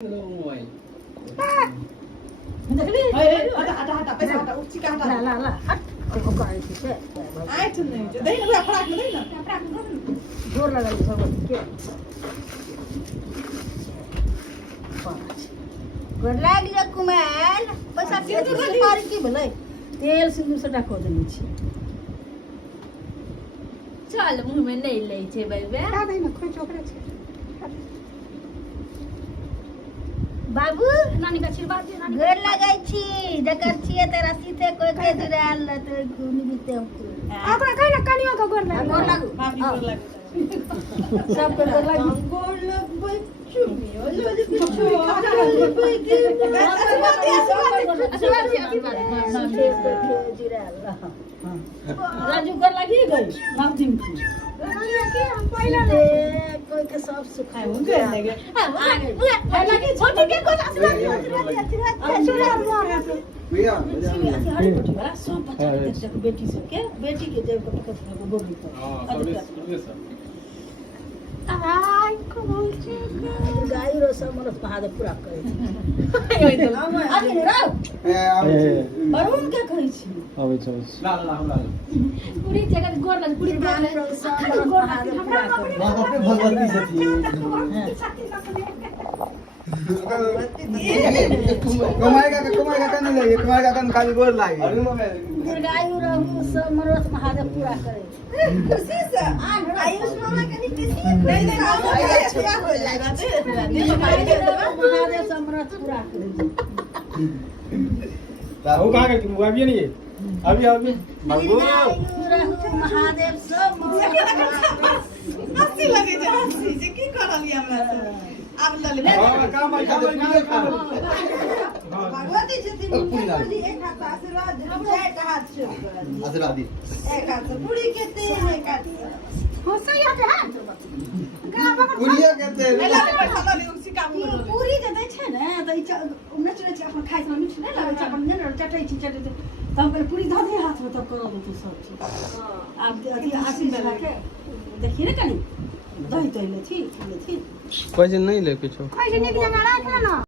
देखली हटा हटा हटा पैसा हटा उसी का हटा ला ला ला हट को करे छे आइ त नहीं दे ना फराक में दे ना फराक में जोर लगा ली भगवती के गोर लाग जा कुमार पैसा के मार की भले तेल सिंदूर से डाको देनी छी चल मुंह में नहीं ले छे बेबे का दे ना खोई चोकरे छे बाबू नानी का आशीर्वाद दे नानी गोर लागै छी जकर छिए तेरा सीते कोई के दिराल त घूमी दिते अपना कहीं ना कनियो का गोर लागू गोर लागू भाभी गोर लागू सब पे गोर लागू गोर लगबै चुमी ओ लो जे पिछो राजू गोर लागी गई नाम दिन की पहला कोई के सब सुखाए हो गए लगे हां लगे छोटी के को आशीर्वाद भैया सब बच्चा के बेटी सब के बेटी के देव को पकड़ के गोबरी पर आई को बोलछे गाय रो सब मनस महादेव पूरा करे अभी रो वरुण के कहै छी ला पूरी जगह गोर लग पूरी गोर महादेव पूरा करे अपने भगवती से थी कमाएगा नहीं लगे कमाएगा कन खाली गोर लागे दीर्घायु रहू सब मनस महादेव पूरा करे खुशी से आयुष मामा के नीचे नहीं अच्छा हो जाएगा महादेव सब मनस पूरा करे वो कहां गए तुम अभी नहीं अभी दीर्घायु रहू महादेव सब हंसी लगे जे हंसी जे की करलिए हमरा अब लले भगवती छथिन जी एक हाथ आशीर्वाद हम एक हाथ से आशीर्वाद दी एक हाथ से पूरी के तेल एक हाथ हंसैया के हाथ उड़िया कहते हैं एला पैसा लले उसी काम में पूरी जे दै छै ने त ई नच नच अपन खाइ में मीठ नहीं लागे छै अपन ने चटै छी त हम कहै पूरी धऽ दे हाथ में तब कर दे तू सब चीज आब अथी आशीर्वाद के देखिए ना कनी दही तो ले थी पैसे नहीं ले कुछ कैसे निकले ना राख ना